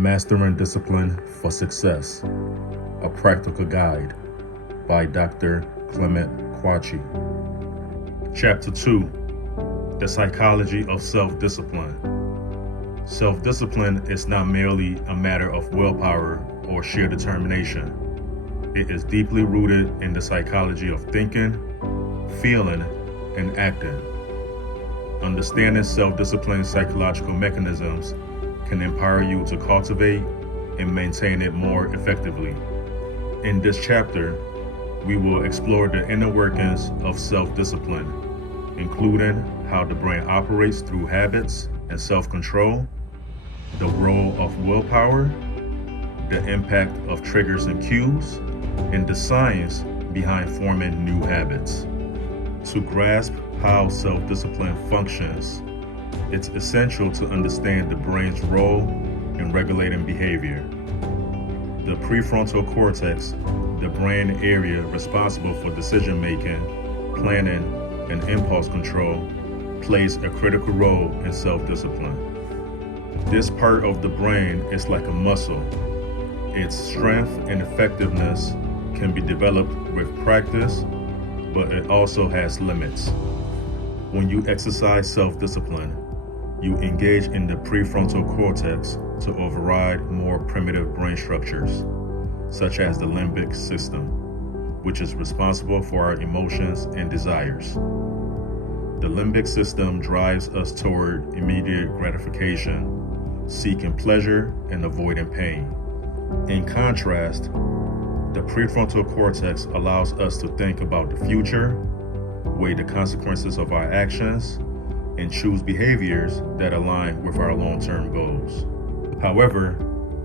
Mastering Discipline for Success, a Practical Guide by Dr. Clement Quachi. Chapter 2, The Psychology of Self-Discipline. Self-discipline is not merely a matter of willpower or sheer determination. It is deeply rooted in the psychology of thinking, feeling, and acting. Understanding self-discipline's psychological mechanisms can empower you to cultivate and maintain it more effectively. In this chapter, we will explore the inner workings of self-discipline, including how the brain operates through habits and self-control, the role of willpower, the impact of triggers and cues, and the science behind forming new habits. To grasp how self-discipline functions, it's essential to understand the brain's role in regulating behavior. The prefrontal cortex, the brain area responsible for decision-making, planning, and impulse control, plays a critical role in self-discipline. This part of the brain is like a muscle. Its strength and effectiveness can be developed with practice, but it also has limits. When you exercise self-discipline, you engage in the prefrontal cortex to override more primitive brain structures, such as the limbic system, which is responsible for our emotions and desires. The limbic system drives us toward immediate gratification, seeking pleasure and avoiding pain. In contrast, the prefrontal cortex allows us to think about the future, weigh the consequences of our actions, and choose behaviors that align with our long-term goals. However,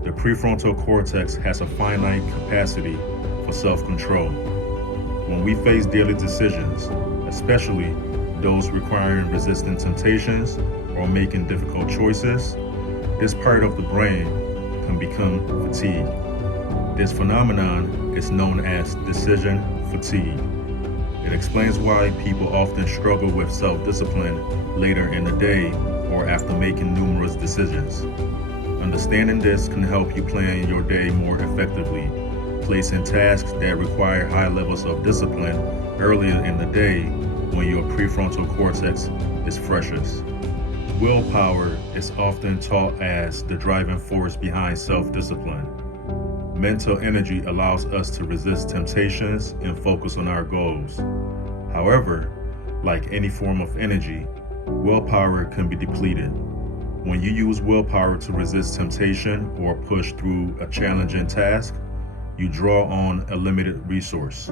the prefrontal cortex has a finite capacity for self-control. When we face daily decisions, especially those requiring resisting temptations or making difficult choices, this part of the brain can become fatigued. This phenomenon is known as decision fatigue. It explains why people often struggle with self-discipline later in the day or after making numerous decisions. Understanding this can help you plan your day more effectively, placing tasks that require high levels of discipline earlier in the day when your prefrontal cortex is freshest. Willpower is often taught as the driving force behind self-discipline. Mental energy allows us to resist temptations and focus on our goals. However, like any form of energy, willpower can be depleted. When you use willpower to resist temptation or push through a challenging task, you draw on a limited resource.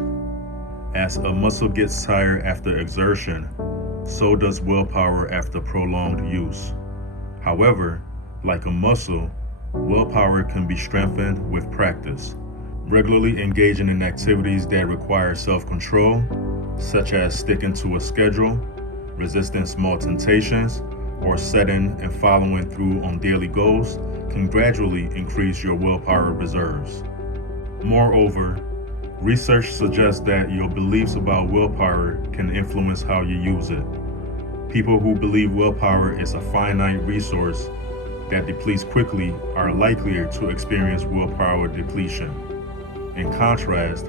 As a muscle gets tired after exertion, so does willpower after prolonged use. However, like a muscle, willpower can be strengthened with practice. Regularly engaging in activities that require self-control, such as sticking to a schedule, resisting small temptations, or setting and following through on daily goals, can gradually increase your willpower reserves. Moreover, research suggests that your beliefs about willpower can influence how you use it. People who believe willpower is a finite resource that depletes quickly are likelier to experience willpower depletion. In contrast,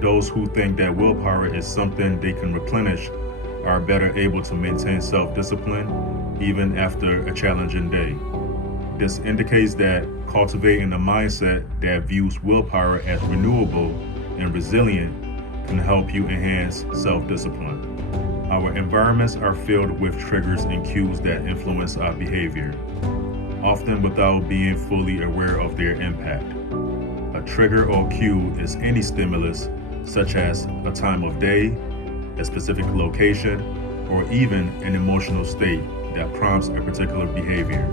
those who think that willpower is something they can replenish are better able to maintain self-discipline even after a challenging day. This indicates that cultivating a mindset that views willpower as renewable and resilient can help you enhance self-discipline. Our environments are filled with triggers and cues that influence our behavior, often without being fully aware of their impact. A trigger or cue is any stimulus, such as a time of day, a specific location, or even an emotional state that prompts a particular behavior.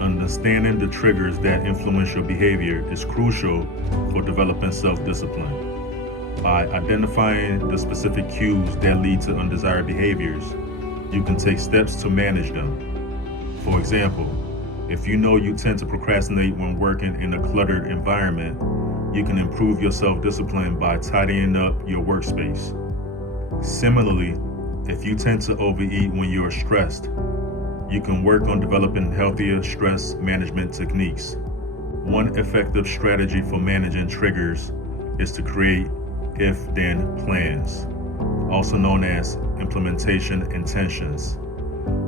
Understanding the triggers that influence your behavior is crucial for developing self-discipline. By identifying the specific cues that lead to undesired behaviors, you can take steps to manage them. For example, if you know you tend to procrastinate when working in a cluttered environment, you can improve your self-discipline by tidying up your workspace. Similarly, if you tend to overeat when you're stressed, you can work on developing healthier stress management techniques. One effective strategy for managing triggers is to create if-then plans, also known as implementation intentions.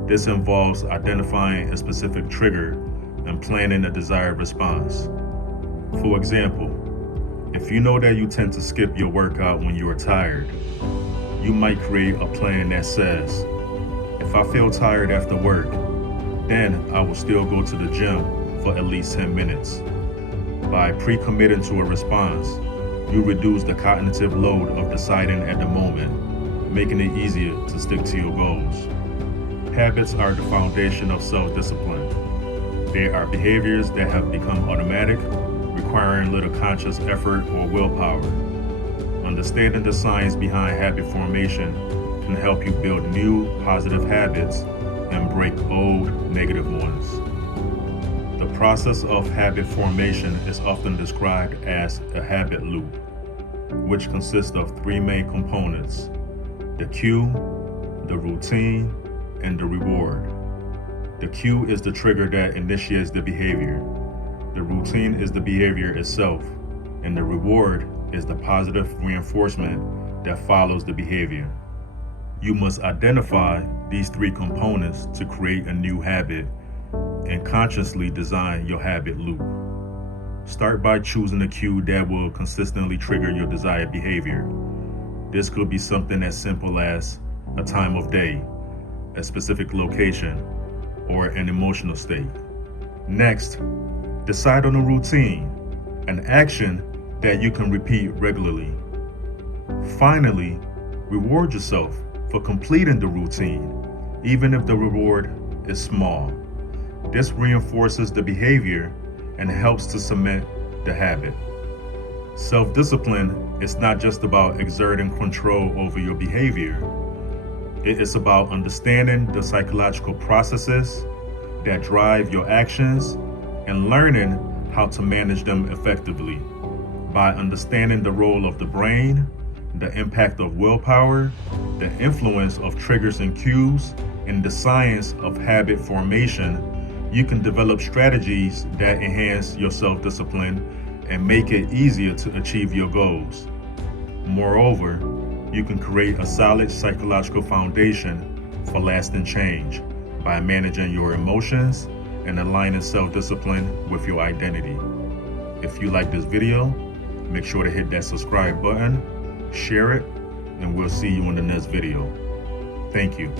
This involves identifying a specific trigger and planning a desired response. For example, if you know that you tend to skip your workout when you are tired, you might create a plan that says, if I feel tired after work, then I will still go to the gym for at least 10 minutes. By pre-committing to a response, you reduce the cognitive load of deciding at the moment, making it easier to stick to your goals. Habits are the foundation of self-discipline. They are behaviors that have become automatic, requiring little conscious effort or willpower. Understanding the science behind habit formation can help you build new positive habits and break old negative ones. The process of habit formation is often described as a habit loop, which consists of three main components: the cue, the routine, and the reward. The cue is the trigger that initiates the behavior. The routine is the behavior itself, and the reward is the positive reinforcement that follows the behavior. You must identify these three components to create a new habit and consciously design your habit loop. Start by choosing a cue that will consistently trigger your desired behavior. This could be something as simple as a time of day, a specific location, or an emotional state. Next, decide on a routine, an action that you can repeat regularly. Finally, reward yourself for completing the routine, even if the reward is small. This reinforces the behavior and helps to cement the habit. Self-discipline is not just about exerting control over your behavior. It is about understanding the psychological processes that drive your actions and learning how to manage them effectively. By understanding the role of the brain, the impact of willpower, the influence of triggers and cues, and the science of habit formation, you can develop strategies that enhance your self-discipline and make it easier to achieve your goals. Moreover, you can create a solid psychological foundation for lasting change by managing your emotions and aligning self-discipline with your identity. If you like this video, make sure to hit that subscribe button, share it, and we'll see you in the next video. Thank you.